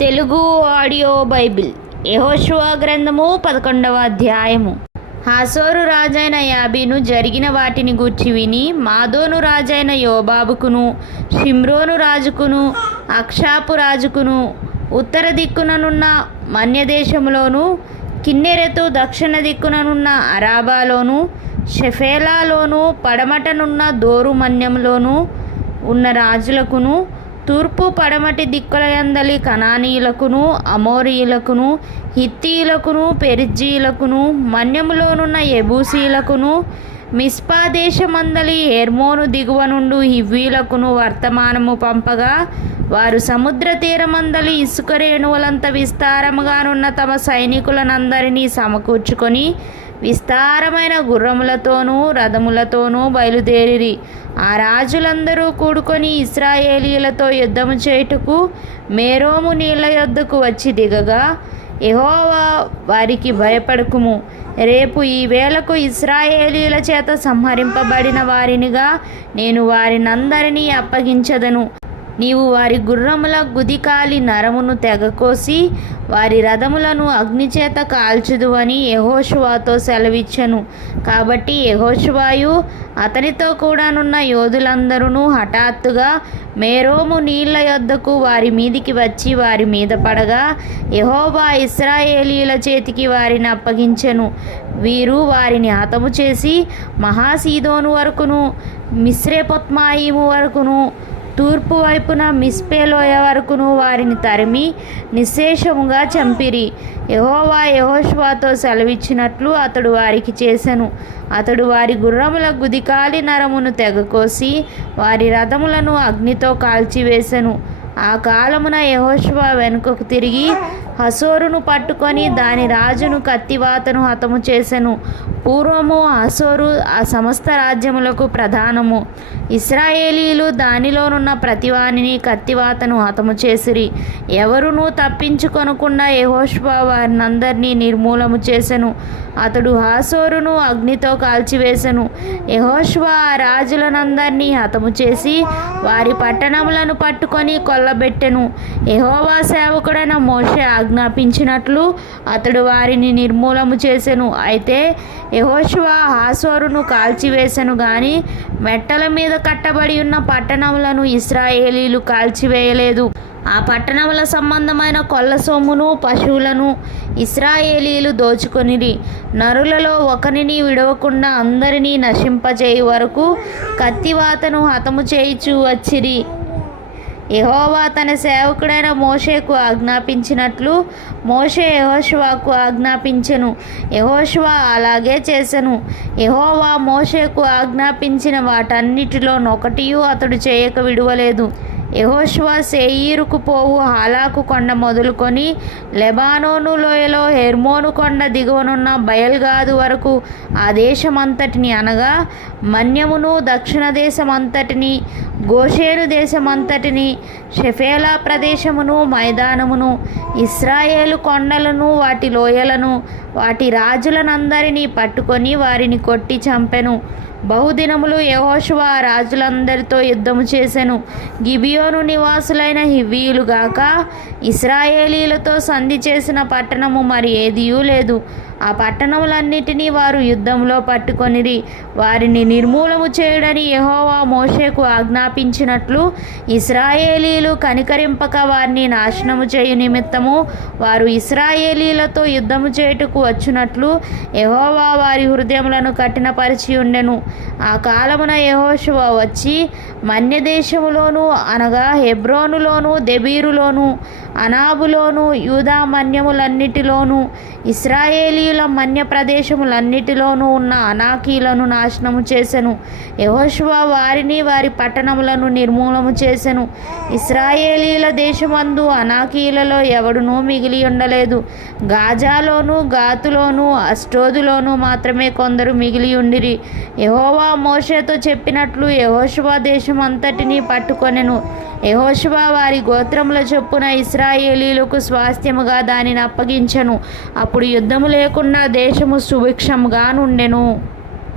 Telugu audio Bible యెహోషువ గ్రంథము 11వ అధ్యాయము. హాసోరు రాజైన యాబీను జరిగిన వాటిని గూర్చి విని మాదోను రాజైన యోబాబుకును షిమ్రోను రాజుకును అక్షాపు రాజుకును ఉత్తర దిక్కుననున్న మన్యదేశములోను కిన్నెరెతు దక్షిణ దిక్కుననున్న అరాబాలోను షెఫేలాలోను పడమటనున్న దోరు మన్యంలోను ఉన్న రాజులకును తూర్పు పడమటి దిక్కులయందలి కనానీయులకును అమోరీయులకును హిత్తీయులకును పెరిజ్జీయులకును మన్యములోనున్న యెబూసీయులకును మిస్పా దేశమందలి హెర్మోను దిగువ నుండి హివ్వీలకును వర్తమానము పంపగా వారు సముద్ర తీరమందలి ఇసుక రేణువులంత విస్తారముగానున్న తమ సైనికులనందరినీ సమకూర్చుకొని విస్తారమైన గుర్రములతోనూ రథములతోనూ బయలుదేరిరి. ఆ రాజులందరూ కూడుకొని ఇశ్రాయేలీయులతో యుద్ధము చేయుటకు మేరోము నీళ్ల యొద్దకు వచ్చి దిగగా, యెహోవా వారికి భయపడకుము, రేపు ఈ వేళకు ఇశ్రాయేలీయుల చేత సంహరింపబడిన వారినిగా నేను వారినందరినీ అప్పగించదను. నీవు వారి గుర్రముల గుదికాలి నరమును తెగకోసి వారి రథములను అగ్నిచేత కాల్చుదువని యెహోషువతో సెలవిచ్చెను. కాబట్టి యెహోషువయు అతనితో కూడానున్న యోధులందరూ హఠాత్తుగా మేరోము నీళ్ల యొద్దకు వారి మీదికి వచ్చి వారి మీద పడగా, యెహోవా ఇశ్రాయేలీయుల చేతికి వారిని అప్పగించెను. వీరు వారిని హతము చేసి మహాసీదోను వరకును మిశ్రేపొత్మాయిము వరకును తూర్పు వైపున మిస్పేలోయ వరకును వారిని తరిమి నిశ్శేషముగా చంపిరి. యెహోవా యెహోషువతో సెలవిచ్చినట్లు అతడు వారికి చేసెను. అతడు వారి గుర్రముల గుదికాలి నరమును తెగకోసి వారి రథములను అగ్నితో కాల్చివేసెను. ఆ కాలమున యెహోషువ వెనుకకు తిరిగి హసోరును పట్టుకొని దాని రాజును కత్తివాతను హతము చేసెను. పూర్వము హసోరు ఆ సమస్త రాజ్యములకు ప్రధానము. ఇశ్రాయేలీయులు దానిలోనున్న ప్రతివానిని కత్తివాతను హతము చేసిరి. ఎవరునూ తప్పించుకొనకుండా యెహోషువ వారినందరినీ నిర్మూలము చేసెను. అతడు హాసోరును అగ్నితో కాల్చివేసెను. యెహోషువ ఆ రాజులనందరినీ హతము చేసి వారి పట్టణములను పట్టుకొని కొల్లబెట్టెను. యెహోవా సేవకుడైన మోషే ఆజ్ఞాపించినట్లు అతడు వారిని నిర్మూలము చేసెను. అయితే యెహోషువ హాసోరును కాల్చివేసెను గాని మెట్టల మీద కట్టబడి ఉన్న పట్టణములను ఇశ్రాయేలీయులు కాల్చివేయలేదు. ఆ పట్టణముల సంబంధమైన కొల్ల సొమ్మును పశువులను ఇశ్రాయేలీయులు దోచుకొనిరి. నరులలో ఒకరిని విడవకుండా అందరినీ నశింపచేయు వరకు కత్తివాతను హతము చేయుచూ వచ్చిరి. యెహోవా తన సేవకుడైన మోషేకు ఆజ్ఞాపించినట్లు మోషే యెహోషువకు ఆజ్ఞాపించెను. యెహోషువ అలాగే చేసెను. యెహోవా మోషేకు ఆజ్ఞాపించిన వాటన్నిటిలో నొకటియు అతడు చేయక విడువలేదు. యెహోషువ శేయీరుకు పోవు హాలాకు కొండ మొదలుకొని లెబానోను లోయలో హెర్మోను కొండ దిగువనున్న బయల్గాదు వరకు ఆ దేశమంతటిని అనగా మన్యమును దక్షిణ దేశమంతటిని గోషేను దేశమంతటిని షెఫేలా ప్రదేశమును మైదానమును ఇశ్రాయేలు కొండలను వాటి లోయలను వాటి రాజులనందరినీ పట్టుకొని వారిని కొట్టి చంపెను. బహుదినములు యెహోషువ రాజులందరితో యుద్ధము చేసెను. గిబియోను నివాసులైన హివ్వీయులు గాక ఇశ్రాయేలీలతో సంధి చేసిన పట్టణము మరి ఏదియూ లేదు. ఆ పట్టణములన్నిటినీ వారు యుద్ధంలో పట్టుకొనిరి. వారిని నిర్మూలము చేయుడని యెహోవా మోషేకు ఆజ్ఞాపించినట్లు ఇశ్రాయేలీయులు కనికరింపక వారిని నాశనము చేయు నిమిత్తము వారు ఇశ్రాయేలీలతో యుద్ధము చేయుటకు వచ్చునట్లు యెహోవా వారి హృదయములను కఠినపరిచి ఉండెను. ఆ కాలమున యెహోషువ వచ్చి మన్యదేశములోను అనగా హెబ్రోనులోను దెబీరులోను అనాబులోను యూదా మన్యములన్నిటిలోను ఇశ్రాయేలీయుల మన్య ప్రదేశములన్నిటిలోనూ ఉన్న అనాకీలను నాశనము చేసెను. యెహోషువ వారిని వారి పట్టణములను నిర్మూలము చేసెను. ఇశ్రాయేలీయుల దేశమందు అనాకీలలో ఎవడునూ మిగిలి ఉండలేదు. గాజాలోను గాతులోను అష్టోదులోను మాత్రమే కొందరు మిగిలి ఉండిరి. యెహోవా మోషేతో చెప్పినట్లు యెహోషువ దేశమంతటినీ పట్టుకొనెను. యెహోషువ వారి గోత్రముల చొప్పున ఇశ్రాయేలీయులకు స్వాస్థ్యముగా దానిని అప్పగించెను. అప్పుడు యుద్ధము లేకుండా దేశము సుభిక్షముగా నుండెను.